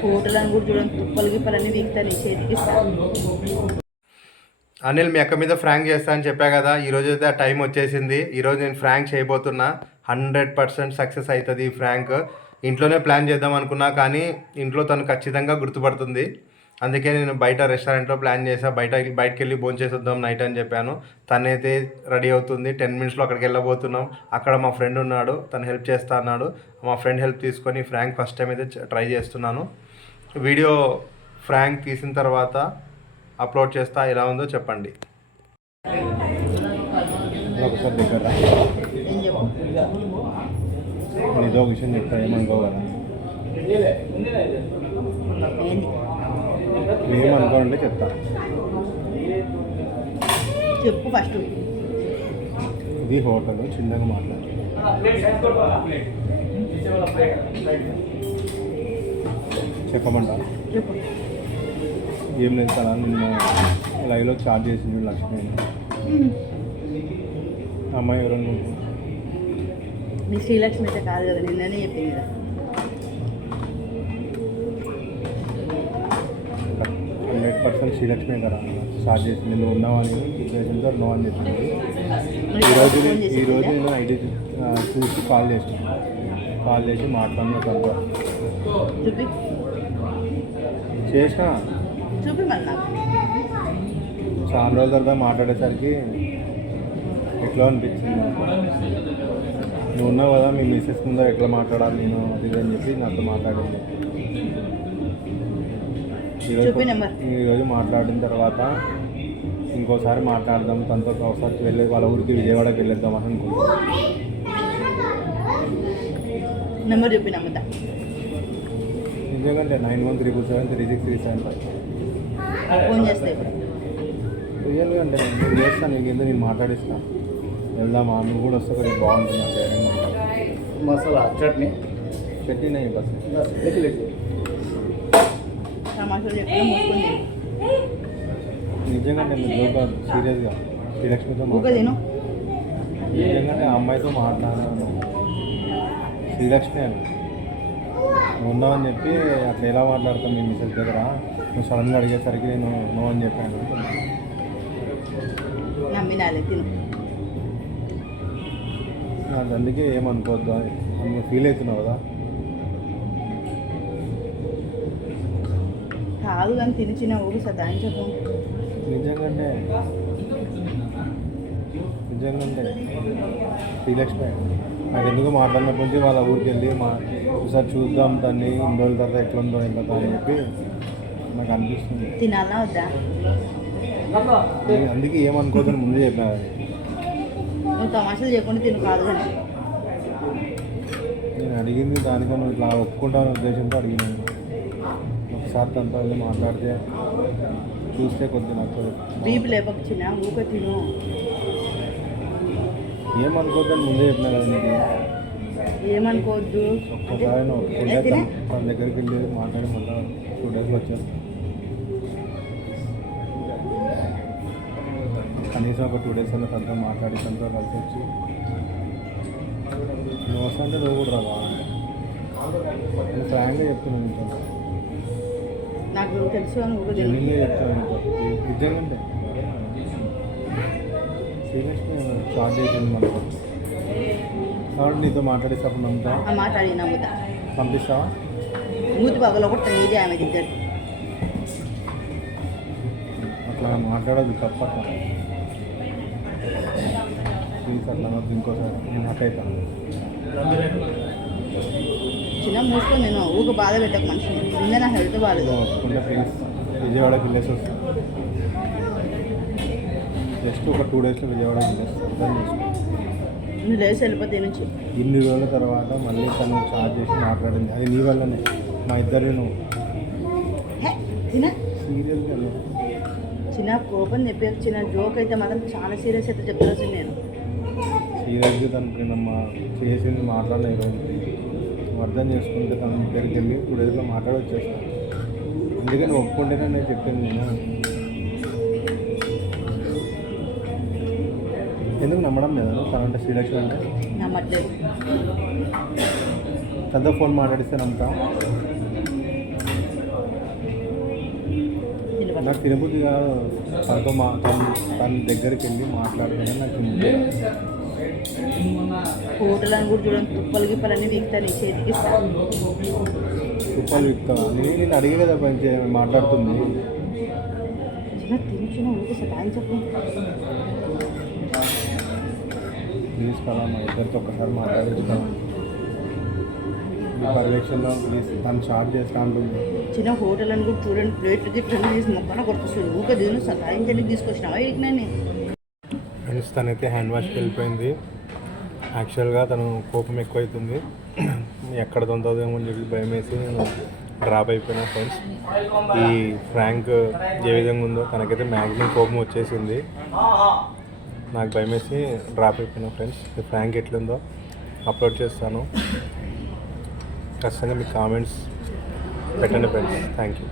ఫోటోలను కూడా చూడండి, తుప్పలు గిప్పలన్నీ వీక్తాను చేతికి ఇస్తాను. అనిల్ మీ అక్క మీద ఫ్రాంక్ చేస్తా అని చెప్పా కదా, ఈరోజు అయితే ఆ టైం వచ్చేసింది. ఈరోజు నేను ఫ్రాంక్ చేయబోతున్నా. 100% సక్సెస్ అవుతుంది ఈ ఫ్రాంక్. ఇంట్లోనే ప్లాన్ చేద్దాం అనుకున్నా, కానీ ఇంట్లో తను ఖచ్చితంగా గుర్తుపడుతుంది. అందుకే నేను బయట రెస్టారెంట్లో ప్లాన్ చేసా. బయటకు వెళ్ళి భోంచేసేద్దాం నైట్ అని చెప్పాను. తనైతే రెడీ అవుతుంది. 10 మినిట్స్లో అక్కడికి వెళ్ళబోతున్నాం. అక్కడ మా ఫ్రెండ్ ఉన్నాడు, తను హెల్ప్ చేస్తా అన్నాడు. మా ఫ్రెండ్ హెల్ప్ తీసుకొని ఫ్రాంక్ ఫస్ట్ టైం అయితే ట్రై చేస్తున్నాను. వీడియో ఫ్రాంక్ తీసిన తర్వాత అప్లోడ్ చేస్తా. ఎలా ఉందో చెప్పండి. ఒకసారి దగ్గర ఏదో విషయం చెప్తా, ఏమనుకో కదా. ఏమనుకోవాలంటే చెప్తా. చెప్పు ఫస్ట్. ఇది హోటల్, చిన్నగా మాట్లాడు. చెప్పమంటా? చెప్పు. ఏం లేదు కదా, నిన్న లైవ్లో చార్జ్ చేసింది లక్ష్మి. అమ్మాయి ఎవరు అనుకుంటున్నాను? మీ శ్రీలక్ష్మి అయితే కాదు కదా, నిన్ననే చెప్పింది కదా. 100% శ్రీలక్ష్మి కదా స్టార్ట్ చేసింది. నువ్వు ఉన్నావని ఉద్దేశంతో నో అని చెప్పింది. ఈరోజు నేను ఐడి చూసి కాల్ చేసి మాట్లాడిన తనతో చూపి చేసిన చూపి మళ్ళీ చాలా రోజుల తర్వాత మాట్లాడేసరికి ఎట్లా అనిపించింది. నువ్వు ఉన్నావు కదా, మీ మిస్సెస్ ముందర ఎట్లా మాట్లాడాలి నేను అది అని చెప్పి నాతో మాట్లాడింది. ఈరోజు మాట్లాడిన తర్వాత ఇంకోసారి మాట్లాడదాం తనతో. ఒకసారి వాళ్ళ ఊరికి విజయవాడకి వెళ్ళేద్దాం అని అనుకుంటున్నాను. నెంబర్ చెప్పి నమ్ముతా. నిజంగా 91373637 ఫోన్ చేస్తే రియల్గా అంటే నేను చేస్తాను. నీకు ఎందుకు నేను మాట్లాడిస్తాను. వెళ్దామా, నువ్వు కూడా వస్తే కొంచెం బాగుంటుంది. మసాలా చట్నీ నెయ్యి బస్ నిజంగా నేను సీరియస్గా శ్రీలక్ష్మితో మాట్లాడాను. నిజంగా ఆ అమ్మాయితో మాట్లాడాను. శ్రీలక్ష్మి అని ఉన్నావని చెప్పి అట్లా ఎలా మాట్లాడతాం మీ మిస్సెస్ దగ్గర. నువ్వు సడన్గా అడిగేసరికి నేను నో అని చెప్పాను. అందుకే ఏమనుకోవద్దు అని నువ్వు ఫీల్ అవుతున్నావు కదా. కాదు కానీ తిని చిన్న ఊరు సదాయించకు. నిజంగా శ్రీలక్ష్మి నాకు ఎందుకు మాట్లాడినప్పటి నుంచి వాళ్ళ ఊరికి వెళ్ళి ఒకసారి చూద్దాం దాన్ని, ఇన్ని రోజుల తర్వాత ఎట్లుందో ఇంకా అని చెప్పి నాకు అనిపిస్తుంది. తినాలా వద్దా? అందుకే ఏమనుకోదని ముందే చెప్పాను. నువ్వు తమాషాలు చేయకుండా తిను కాదు కానీ నేను అడిగింది దానికన్నా ఇట్లా ఒప్పుకుంటాను ఉద్దేశంతో అడిగినాను. ఒకసారి తనతో వెళ్ళి మాట్లాడితే చూస్తే కొద్దిగా నాకు బీపీ లేపచ్చినా ఊక తిను. ఏమనుకోద్దని ముందే చెప్పినా కదా నీకు. ఏమనుకోవద్దు. ఒక్కసారి ఒప్పుకుంటే తన దగ్గరికి వెళ్ళి మాట్లాడి మళ్ళీ 2 డేస్లో వచ్చాను. కనీసం ఒక 2 డేస్ అన్న తనతో మాట్లాడి తనతో కలిసి వచ్చి నువ్వు వస్తా అంటే నువ్వు కూడా రావా. నేను ఫ్రాంక్గా చెప్తున్నాను. ఇంట్లో నాకు తెలుసు అని జమీన్గా చెప్తాను. ఇంట్లో నిజంగా శ్రీలక్ష్మి చార్జ్ చేసింది మనకు. కాబట్టి నీతో మాట్లాడేటప్పుడు నమ్ముతా. మాట్లాడి నమ్ముతా. పంపిస్తావా? మూతి పగల ఒకటి నీది ఆమె ఇద్దరు. అట్లా మాట్లాడదు తప్పక. ప్లీజ్ అట్లా ఇంకోసారి నేను హట్ అవుతాను. చిన్న మూసుకొని నేను ఊక బాధ పెట్టక మనిషిని. నిన్న నా హెల్త్ బాగాలేదు. వస్తుంటే ప్లీజ్ విజయవాడకి వెళ్ళేసి వస్తాను. జస్ట్ ఒక 2 డేస్లో విజయవాడకి వెళ్ళేసి అర్థం చేసుకో. నువ్వు లేచి వెళ్ళిపోతే నుంచి ఇన్ని రోజుల తర్వాత మళ్ళీ తను చార్జ్ చేసి మాట్లాడింది. అది నీ వల్లనే. మా ఇద్దరు నువ్వు సీరియస్గా చిన్న కోపం చెప్పి చిన్న జోక్ అయితే మాత్రం చాలా సీరియస్ అయితే చెప్తాను. నేను సీరియస్గా తనకి చేసింది మాట్లాడిన ఈరోజు నువ్వు అర్థం చేసుకుంటే తన దగ్గరికి వెళ్ళి 2 డేస్లో మాట్లాడి వచ్చేస్తాను. అందుకని ఒప్పుకుంటేనే నేను చెప్పింది. నేను ఎందుకు నమ్మడం లేదు తనంటే శ్రీలక్ష్మి అంటే? నమ్మట్లేదు. తనతో ఫోన్ మాట్లాడిస్తే నమ్ముతా. నాకు తినబుద్ధి కాదు తనతో తన దగ్గరికి వెళ్ళి మాట్లాడుతుంటే నాకు తినబుద్ధి కాదు. హోటల్ అని కూడా చూడండి, తుప్పలు గిప్పలన్నీ వీక్తాను నీ చేతికి ఇస్తాను. రూపాయలు విత్తా నేను అడిగే కదా పని మాట్లాడుతుంది. చిన్న తినిచిన ఊరికి సతాయించకు. ప్లీజ్ కదా మా ఇద్దరితో ఒక్కసారి మాట్లాడించుతాను మీ పర్యవేక్షణలో ప్లీజ్ తను చార్జ్ చేస్తా అంటుంది. చిన్న హోటల్ అని కూడా చూడండి, ప్లేట్లు గిట్లన్నీ తీసి మొక్కన కొడుతుంది. ఊక దీన్ని సతాయించడానికి తీసుకొచ్చినావా ఇడికి నేను? ఫ్రెండ్స్ తనైతే హ్యాండ్ వాష్కి వెళ్ళిపోయింది. యాక్చువల్గా తను కోపం ఎక్కువైతుంది, ఎక్కడ తొందరదేమో అని చెప్పి భయం వేసి నేను డ్రాప్ అయిపోయినా. ఫ్రెండ్స్ ఈ ఫ్రాంక్ ఏ విధంగా ఉందో తనకైతే మ్యాక్సిమం కోపం వచ్చేసింది, నాకు భయం వేసి డ్రాప్ అయిపోయినా. ఫ్రెండ్స్ ఈ ఫ్రాంక్ ఎట్లుందో అప్లోడ్ చేస్తాను, ఖచ్చితంగా మీకు కామెంట్స్ పెట్టండి ఫ్రెండ్స్. Thank you.